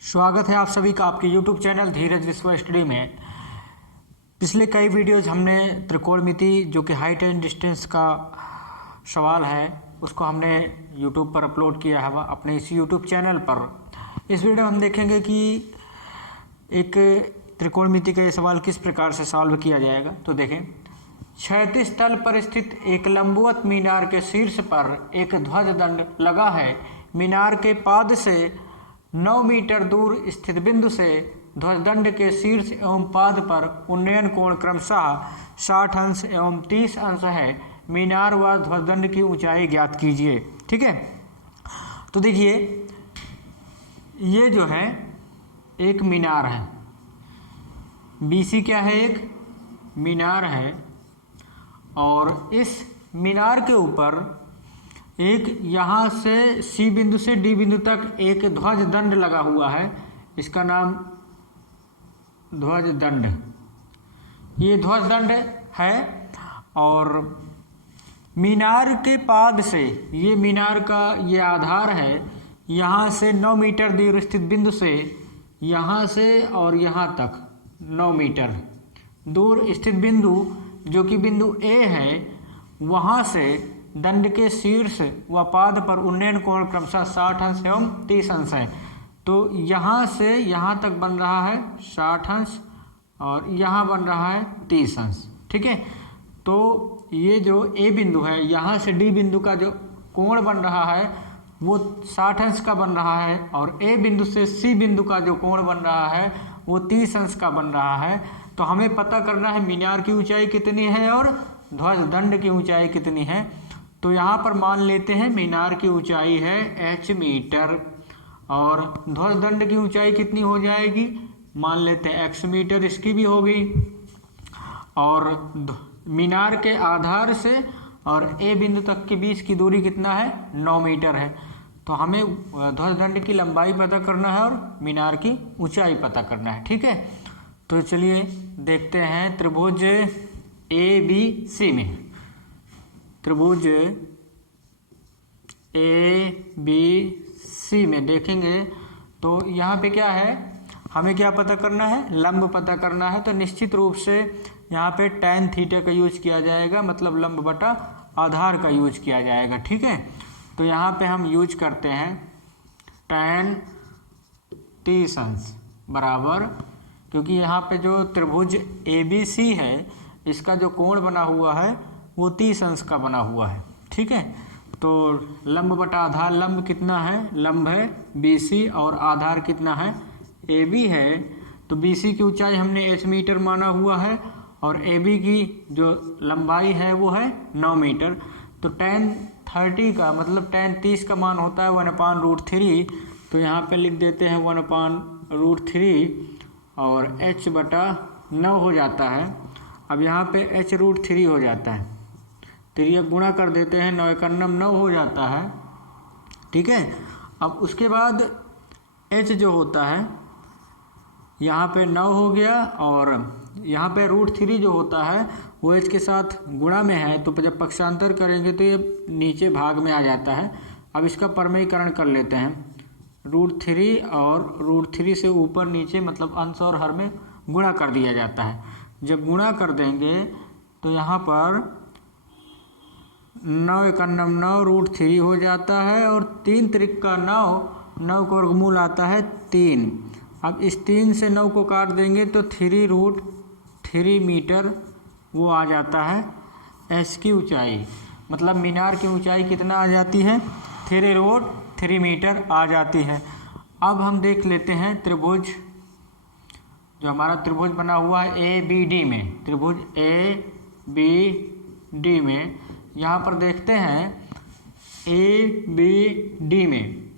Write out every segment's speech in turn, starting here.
स्वागत है आप सभी का आपके YouTube चैनल धीरज विश्व स्टडी में। पिछले कई वीडियोज़ हमने त्रिकोणमिति जो कि हाइट एंड डिस्टेंस का सवाल है उसको हमने YouTube पर अपलोड किया है अपने इस YouTube चैनल पर। इस वीडियो में हम देखेंगे कि एक त्रिकोणमिति का ये सवाल किस प्रकार से सॉल्व किया जाएगा। तो देखें, क्षैतिज तल पर स्थित एक लंबवत मीनार के शीर्ष पर एक ध्वज दंड लगा है। मीनार के पाद से 9 मीटर दूर स्थित बिंदु से ध्वजदंड के शीर्ष एवं पाद पर उन्नयन कोण क्रमशः 60 अंश एवं 30 अंश है। मीनार व ध्वजदंड की ऊंचाई ज्ञात कीजिए। ठीक है, तो देखिए ये जो है एक मीनार है, BC क्या है, एक मीनार है और इस मीनार के ऊपर एक यहाँ से C बिंदु से D बिंदु तक एक ध्वज दंड लगा हुआ है। इसका नाम ध्वज दंड, ये ध्वज दंड है और मीनार के पाद से, ये मीनार का ये आधार है, यहाँ से 9 मीटर दूर स्थित बिंदु से यहाँ से और यहाँ तक 9 मीटर दूर स्थित बिंदु जो कि बिंदु A है, वहाँ से दंड के शीर्ष व पाद पर उन्नयन कोण क्रमशः 60 अंश एवं 30 अंश है। तो यहाँ से यहाँ तक बन रहा है 60 अंश और यहाँ बन रहा है 30 अंश। ठीक है, तो ये जो A बिंदु है, यहाँ से D बिंदु का जो कोण बन रहा है वो 60 अंश का बन रहा है और A बिंदु से C बिंदु का जो कोण बन रहा है वो 30 अंश का बन रहा है। तो हमें पता करना है मीनार की ऊंचाई कितनी है और ध्वज दंड की ऊंचाई कितनी है। तो यहाँ पर मान लेते हैं मीनार की ऊंचाई है h मीटर और ध्वज दंड की ऊंचाई कितनी हो जाएगी, मान लेते हैं x मीटर, इसकी भी हो गई। और मीनार के आधार से और A बिंदु तक के बीच की दूरी कितना है, 9 मीटर है। तो हमें ध्वज दंड की लंबाई पता करना है और मीनार की ऊंचाई पता करना है। ठीक है, तो चलिए देखते हैं त्रिभुज ABC में। त्रिभुज ABC में देखेंगे तो यहाँ पे क्या है, हमें क्या पता करना है, लंब पता करना है। तो निश्चित रूप से यहाँ पे tan थीटा का यूज किया जाएगा, मतलब लंब बटा आधार का यूज किया जाएगा। ठीक है, तो यहाँ पे हम यूज करते हैं tan 30 अंश बराबर, क्योंकि यहाँ पे जो त्रिभुज ABC है इसका जो कोण बना हुआ है वो 30 अंश का बना हुआ है। ठीक है, तो लंब बटा आधार, लंब कितना है, लंब है BC और आधार कितना है, AB है। तो BC की ऊंचाई हमने h मीटर माना हुआ है और AB की जो लंबाई है वो है 9 मीटर। तो tan 30 का मतलब tan 30 का मान होता है 1/√3। तो यहाँ पे लिख देते हैं 1/√3 और h बटा 9 हो जाता है। अब यहाँ पे h√3 हो जाता है, तो गुणा कर देते हैं, 9 × 9 हो जाता है। ठीक है, अब उसके बाद h जो होता है यहाँ पे 9 हो गया और यहाँ पे √3 जो होता है वो h के साथ गुणा में है, तो जब पक्षांतर करेंगे तो ये नीचे भाग में आ जाता है। अब इसका परमेयीकरण कर लेते हैं, √3 और √3 से ऊपर नीचे मतलब अंश और हर में गुणा कर दिया जाता है। जब गुणा कर देंगे तो यहाँ पर 9 × 9 √3 हो जाता है और 3 त्रिक का 9 का वर्गमूल आता है 3। अब इस 3 से 9 को काट देंगे तो 3√3 मीटर वो आ जाता है h की ऊंचाई, मतलब मीनार की ऊंचाई कितना आ जाती है, 3√3 मीटर आ जाती है। अब हम देख लेते हैं त्रिभुज, जो हमारा त्रिभुज बना हुआ है ABD में, त्रिभुज ABD में यहाँ पर देखते हैं ABD में,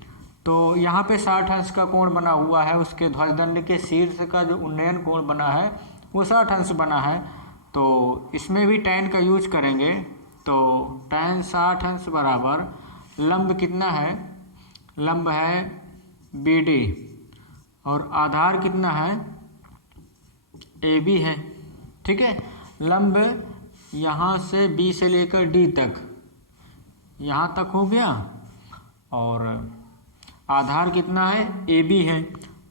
तो यहाँ पे 60 अंश का कोण बना हुआ है, उसके ध्वजदंड के शीर्ष का जो उन्नयन कोण बना है वो 60 अंश बना है। तो इसमें भी tan का यूज करेंगे, तो tan 60 अंश बराबर लंब कितना है, लंब है BD और आधार कितना है, AB है। ठीक है, लंब यहाँ से B से लेकर D तक, यहाँ तक हो गया और आधार कितना है, AB है।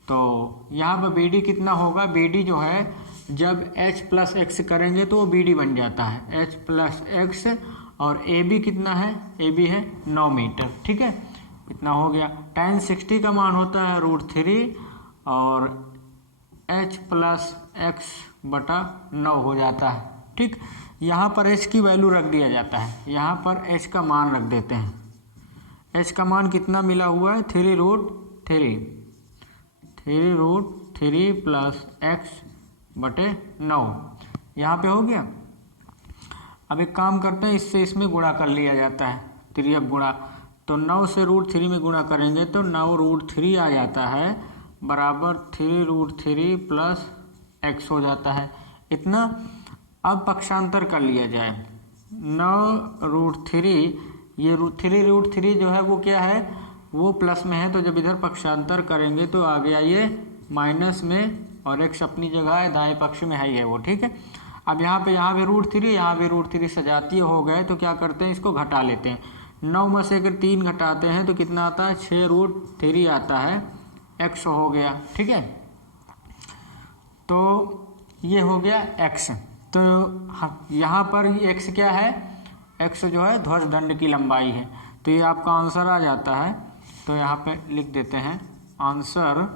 तो यहाँ पर बी डी कितना होगा, बी डी जो है जब h प्लस एक्स करेंगे तो वो बी डी बन जाता है, h प्लस एक्स, और ए बी कितना है, ए बी है 9 मीटर। ठीक है, इतना हो गया। tan 60 का मान होता है √3 और h प्लस एक्स बटा 9 हो जाता है। ठीक, यहाँ पर h की वैल्यू रख दिया जाता है, यहाँ पर h का मान रख देते हैं। h का मान कितना मिला हुआ है, 3√3 प्लस एक्स बटे 9, यहाँ पे हो गया। अब एक काम करते हैं, इससे इसमें गुणा कर लिया जाता है, तिर्यक गुणा। तो 9 से √3 में गुणा करेंगे तो 9√3 आ जाता है, बराबर 3√3 प्लस एक्स हो जाता है, इतना। अब पक्षांतर कर लिया जाए, 9√3, ये 3√3 जो है वो क्या है, वो प्लस में है, तो जब इधर पक्षांतर करेंगे तो आ गया ये माइनस में, और एक्स अपनी जगह है, दाएं पक्ष में है ये वो। ठीक है, अब यहाँ पे √3, यहाँ पे √3 सजातीय हो गए, तो क्या करते हैं, इसको घटा लेते हैं। 9 में से अगर 3 घटाते हैं तो कितना आता है, 6√3 आता है, x हो गया। ठीक है, तो ये हो गया x। तो यहाँ पर x क्या है, x जो है ध्वज दंड की लंबाई है, तो ये आपका आंसर आ जाता है। तो यहाँ पे लिख देते हैं आंसर,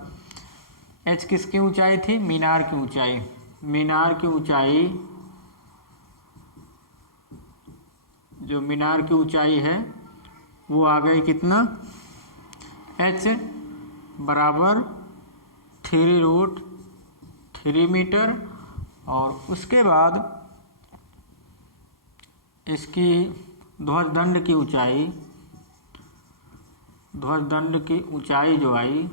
h किसकी ऊंचाई थी, मीनार की ऊंचाई, मीनार की ऊंचाई, जो मीनार की ऊंचाई है वो आ गई कितना, h बराबर 3√3 मीटर, और उसके बाद इसकी ध्वजदंड की ऊंचाई, ध्वजदंड की ऊंचाई जो आई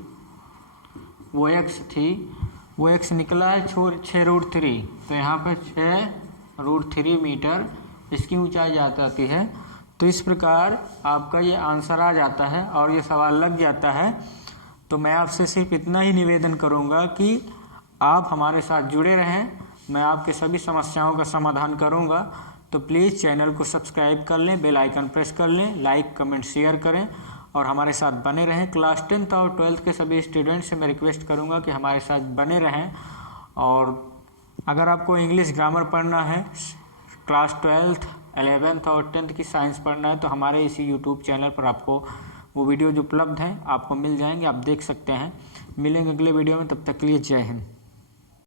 वो x थी, वो x निकला है 6√3, तो यहाँ पर 6√3 मीटर इसकी ऊंचाई जाती है। तो इस प्रकार आपका ये आंसर आ जाता है और ये सवाल लग जाता है। तो मैं आपसे सिर्फ इतना ही निवेदन करूँगा कि आप हमारे साथ जुड़े रहें, मैं आपके सभी समस्याओं का समाधान करूँगा। तो प्लीज़ चैनल को सब्सक्राइब कर लें, बेल आइकन प्रेस कर लें, लाइक कमेंट शेयर करें और हमारे साथ बने रहें। क्लास 10th और 12th के सभी स्टूडेंट से मैं रिक्वेस्ट करूँगा कि हमारे साथ बने रहें। और अगर आपको इंग्लिश ग्रामर पढ़ना है, क्लास 12th 11th और 10th की साइंस पढ़ना है, तो हमारे इसी यूट्यूब चैनल पर आपको वो वीडियो जो उपलब्ध हैं आपको मिल जाएंगे, आप देख सकते हैं। मिलेंगे अगले वीडियो में, तब तक के लिए जय हिंद।